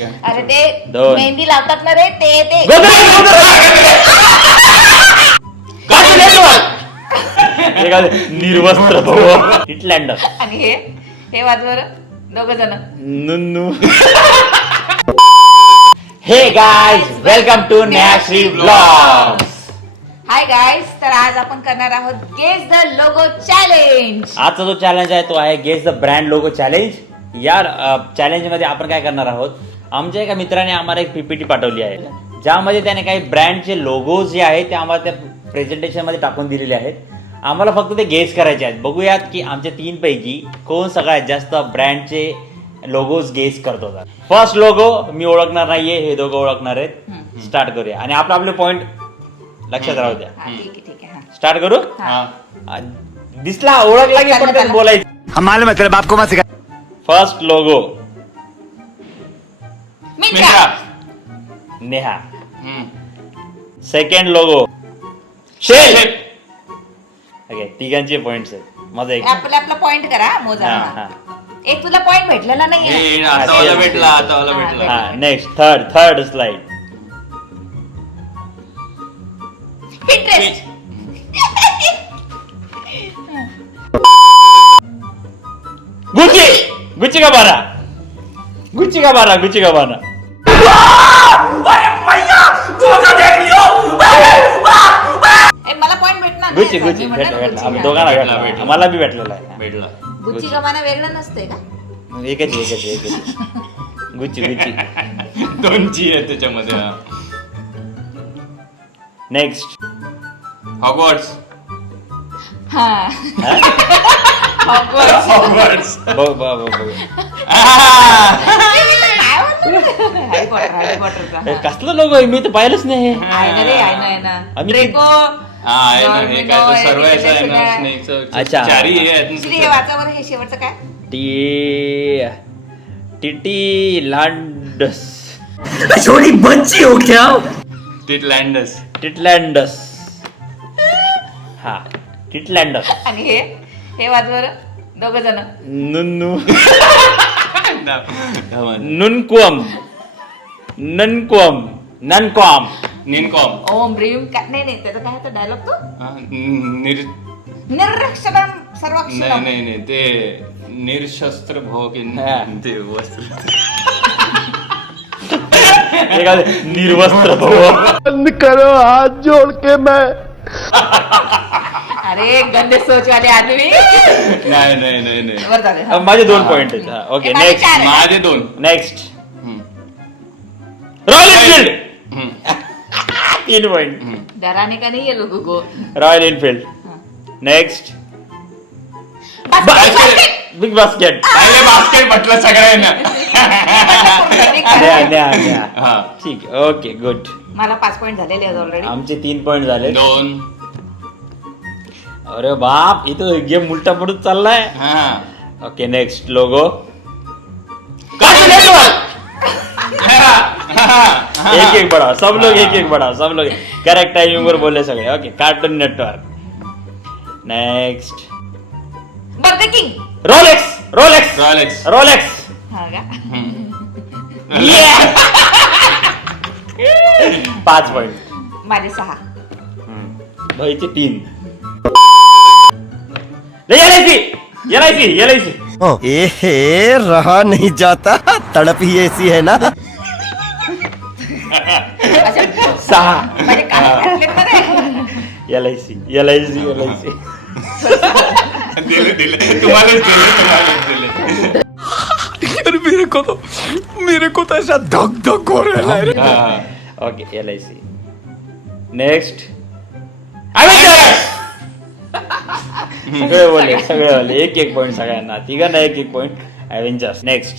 अरे ते दोन. मेहंदी लावतात ना रे ते निर्वस्त्र हिटलँड आणि हे वाजवर दोघ जण नुन्नू. हे guys welcome to Nashri blogs. Hi guys, तर आज आपण करणार आहोत गेस द लोगो चॅलेंज. आजचा जो चॅलेंज आहे तो आहे guess the brand logo challenge. या चॅलेंज मध्ये आपण काय करणार आहोत, आमच्या एका मित्राने आम्हाला एक पीपीटी पाठवली आहे ज्यामध्ये त्याने काही ब्रँडचे लोगोज जे आहेत ते आम्हाला त्या प्रेझेंटेशन मध्ये टाकून दिलेले आहेत. आम्हाला फक्त ते गेस करायचे आहेत. बघूयात की आमच्या तीन पैकी कोण सगळ्यात जास्त ब्रँडचे लोगोज गेस करतो. फर्स्ट लोगो मी ओळखणार नाहीये, हे दोघं ओळखणार आहेत. स्टार्ट करूया आणि आपले पॉइंट लक्षात राहू द्या. ठीक आहे. स्टार्ट करू. हा. दिसला, ओळखला की पण बोलायचं. हमारे मतलब आपको मत सिखा. First logo Myntra. Neha. Second logo Shell. Okay, तिघांचे पॉइंट्स आहेत. माझा एक. आपला पॉइंट करा मोजा. हा. एक तुला पॉइंट भेटलेला नाहीये. आता भेटला. हा, next third slide. Pinterest. Gucci का बारा. मला पॉइंट भेटणार गुच्ची भेटला. आम्ही दोघांना भेटला. मला बी भेटलेला आहे. गुच्ची गमाना वेगळं नसतंय का? एकच गुच्ची. दोन जी आहे त्याच्यामध्ये. Next Hogwarts. हा. हॅरी पॉटरचा. कसलं लोगो आहे, मी तर पाहिलंच नाही. आहे ना. आम्ही ड्रेको. हे काय तो सर्व याचा आहे ना, स्नेकचं. अच्छा. चारी हे आहेत. श्री, हे वाचा बरं, हे शेवटचं काय? टिटी लांडस. छोटी बच्ची हो क्या? टिटलँडस. हा, टिटलँडस. आणि हे वाच बरं, दोघ जण. नुन्नू. नुनक्वम. ननक्वम. निनकॉम. ओम भ्रीम नाही त्याचा काय होता डायलॉग तो? नाही निरक्षरम सर्वाक्षरम. ते निरशस्त्र भाव की हा. ते वस्त्र. निर्वस्त्र बंद करो हाथ जोड़ के मैं. अरे गंदे सोच वाले आदमी. नाही वर झाले. हा. माझे 2 पॉइंट आहेत. ओके, माझे नेक्स्ट. 4 आहे. माझे 2. Next royal Enfield. 3 पॉइंट. डराने का नहीं ये लोगों को. Royal Enfield. Next big basket. Basket म्हटलं सगळ्यांना. द्या. ठीक आहे. Okay, good. मला 5 पॉइंट झालेले आहेत ऑलरेडी. आमचे 3 पॉइंट झाले. 2. अरे बाप, इथं गेम उलटा पडत चाललाय. ओके, नेक्स्ट लोगो एक बढ़ाओ. सब लोग एक बढ़ाओ. सब लोग करेक्ट टाइमिंग वर बोलले सगळे. Okay, cartoon network. Next burger king. Rolex. हा का? 5 पॉइंट. माझे 6. भाईचे 3. LIC. रहा नहीं जाता, तड़प ही ऐसी है ना. 6. माझे कान मध्ये. LIC. तुम्हालाच दिले. मेरे को तो ऐसा धक हो रहा है. Okay, LIC. नेक्स्ट सगळे बोलले एक पॉइंट सगळ्यांना. तिघांना एक पॉइंट. अवेंजर्स. नेक्स्ट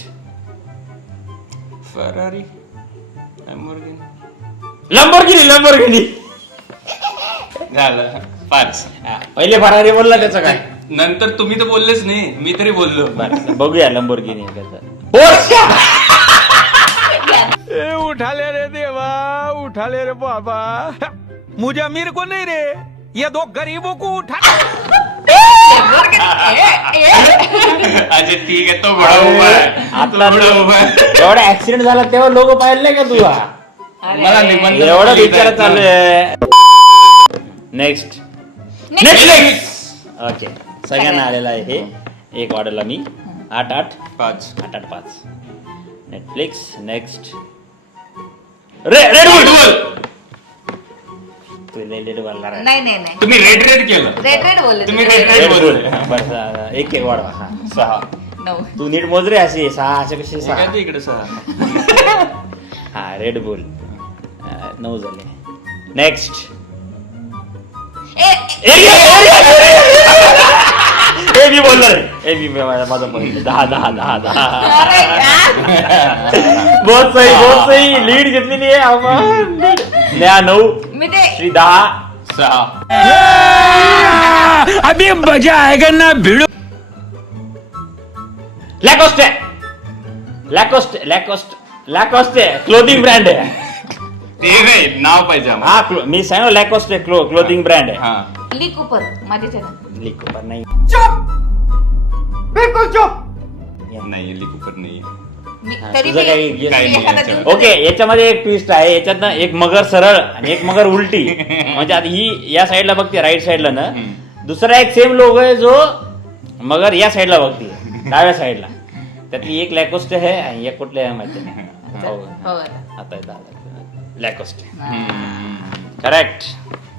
फरारी. लंबोर्गिनी. झालं 5. पहिले फरारी बोलला, त्याचं काय नंतर तुम्ही तर बोललेच नाही, मी तरी बोललो. बरं, बघूया लंबोर्गिनी. उठा ले रे देवा, उठा ले रे बाबा. मुझे अमीर को नहीं रे, ये 2 गरीबों को उठा. अच्छा ठीक आहे, तो घोडा उभा आहे. आता तो घोडा उभा आहे. एवढा ऍक्सिडेंट झाला तेव्हा लोक पाहिले नाही का तुला मला निबंध एवढा लिहिता विचार येतं. चालू आहे. नेक्स्ट ओके, सगळ्यांना आलेला आहे हे. एक ऑर्डरला मी 8-8 5 8-8-5 नेटफ्लिक्स. Next Red Bull. तू रेड बोलणार आहे. नाही नाही नाही तुम्ही रेड केलं. रेड बोलले तुम्ही तुम्ही. Red red boule. बोलले. बरं, एक वाढवा. हा. 6 नऊ. तू नीट मोज रे. असे 6 असे कसे 6. काय ते इकडे 6. हा रेड बुल 9 झाले. नेक्स्ट ए बी बोलणार. ए बी माझा पॉईंट 10. अरे यार. बहुत सही लीड घेतलेली आहे आपण. न्या 9 मी ते श्री 10. 6 अभी मजा आएगा ना भिड़ो. लॅकोस्टे क्लोथिंग ब्रँड आहे. ते नाही, नाव पाहिजे आम्हाला. हा मी सांगितलं लॅकोस्टे क्लोथिंग ब्रँड आहे. हा. ली कुपर माझ्या चॅनल. लिखो पण नाही. नाही लिकुपर नाही. मी हा, तरी तुझं मी काही मी काही नाही एखादा याच्यावर. दिवस- ओके, याच्यामध्ये एक ट्विस्ट आहे. याच्यातनं एक मगर सरळ आणि एक मगर उलटी. म्हणजे आता ही या साईडला बघते राईट साईडला ना. दुसरा एक सेम लोगो आहे जो मगर या साईडला बघते डाव्या साईडला. त्यातली एक लॅकोस्ट आहे आणि एक कुठले आहे माहिती नाही. हो हो. आता. आता लॅकोस्ट हम्म. करेक्ट.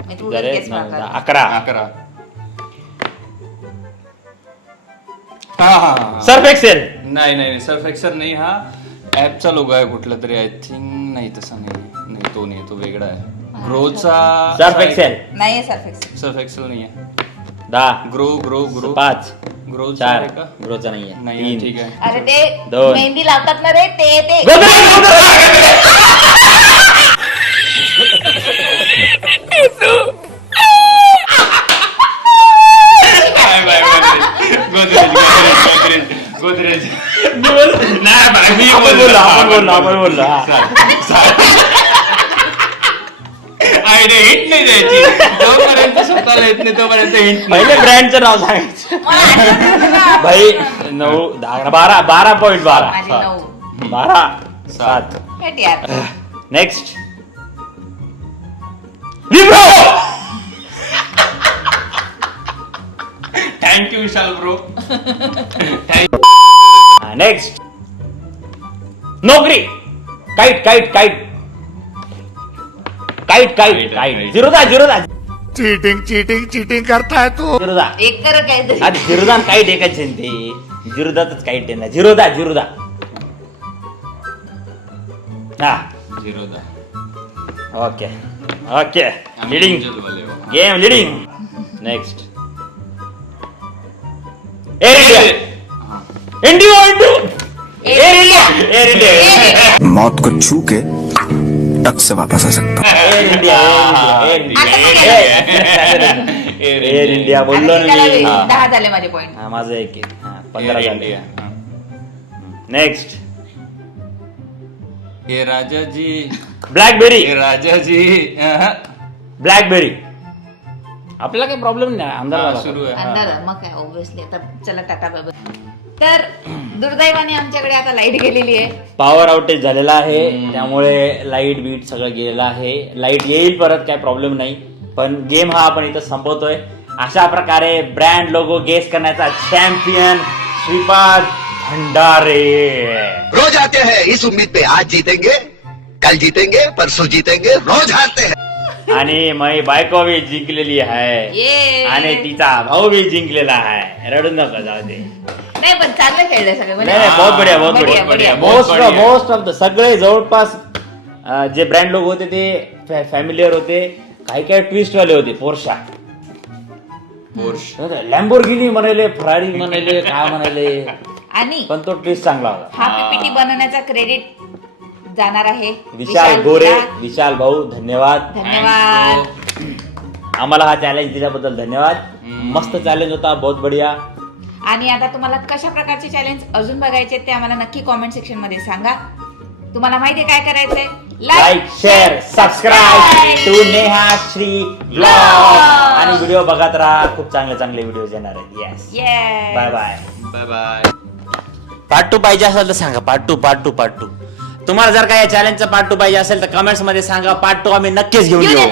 मी तू लगेच मारणार. 11. 11. हा. Surf Excel. नाही सर्फ एक्सेल नाही. हा ऍपचा लोगो आहे कुठला तरी. आय थिंक नाही तसा नाही तो नाही, तो वेगळा आहे. ग्रोचा सर्फ एक्सेल. नाही सरफेक्स. सर्फ एक्सेल नाही आहे. 10. ग्रो 5. ग्रो 4. का ग्रोचा नाहीये. नाही 3. ठीक आहे. अरे ते दोन. मेहंदी लावतात ना रे ते गोदरेज आपण बोललो. आयडिया हिट नाही द्यायची. जोपर्यंत स्वतःला येत नाही तोपर्यंत हिट नाही. पहिले ब्रँडचं नाव सांगायचं. भाई 9 10 12 पॉईंट 12. माझी 9. 12 7. भेट यार. नेक्स्ट थँक्यू विशाल ब्रो. नेक्स्ट नोकरी. काईट. झिरोदा. चीटिंग करता है तू. झिरोदा. एक कर काहीतरी. आता झिरोदा काईट एकच आहे ते. झिरोदाच काईट आहे ना. झिरोदा. हा Zerodha. Okay leading game leading. Next air India. मौत को छू के टक से वापस आ सकता हूं। एयर इंडिया बोललो ना मी. 10 झाले माझे पॉइंट. हा माझं 1 15 झाले. नेक्स्ट हे राजाजी. ब्लॅकबेरी. हे राजाजी. ब्लॅकबेरी. आपल्याला काही प्रॉब्लेम नाही. आमदार सुरू आहे. अंदाज मग काय ऑब्विसली. आता चला टाटा बाबा. तर दुर्दैवाने आमच्याकडे आता लाईट गेलेली आहे. पॉवर आउटेज झालेला आहे. त्यामुळे लाईट बीट सगळं गेलेलं आहे. लाईट येईल परत, काय प्रॉब्लेम नाही. पण गेम हा आपण इथं संपवतोय. अशा प्रकारे ब्रँड लोगो गेस करण्याचा चॅम्पियन श्रीपाद भंडारे. रोज आते हैं इस उम्मीद पे आज जीतेंगे, कल जीतेंगे, परसों जीतेंगे, रोज हारते हैं. आणि माझी बायको बी जिंकलेली आहे ये. आणि तिचा भाऊ बी जिंकलेला आहे. रडून नका जाऊ दे. नाही पण चांगलं खेळलंय सगळे. नाही नाही, बहुत बढिया बहुत बढिया, बढिया. बढिया. मोस्ट ऑफ द सगळे जवळपास जे ब्रँड लोक होते ते फॅमिलियर होते. काही ट्विस्ट वाले होते. पोर्शा, लॅम्बोर्गिनी म्हणाले, फरारी म्हणाले, काय म्हणाले. आणि पण तो ट्विस्ट चांगला होता. हा पीपीटी बनवण्याचा क्रेडिट जाणार आहे विशाल गोरे. तुला. विशाल भाऊ धन्यवाद. धन्यवाद. आम्हाला हा चॅलेंज दिल्याबद्दल धन्यवाद. मस्त चॅलेंज होता, बहुत बढिया. आणि आता तुम्हाला कशा प्रकारचे चॅलेंज अजून बघायचे ते आम्हाला नक्की कॉमेंट सेक्शन मध्ये सांगा. तुम्हाला माहिती काय करायचंय? Like share subscribe to Neha Shri blog. आणि आणि व्हिडिओ बघत राहा, खूप चांगले चांगले व्हिडिओ येणार आहेत. Yes, Yes. Bye bye. Bye bye. Part 2 पाहिजे असेल तर सांगा. पार्ट 2 तुम्हाला जर काय या चॅलेंजचा पार्ट 2 पाहिजे असेल तर कमेंट्स मध्ये सांगा. पार्ट 2 आम्ही नक्कीच घेऊन येऊ.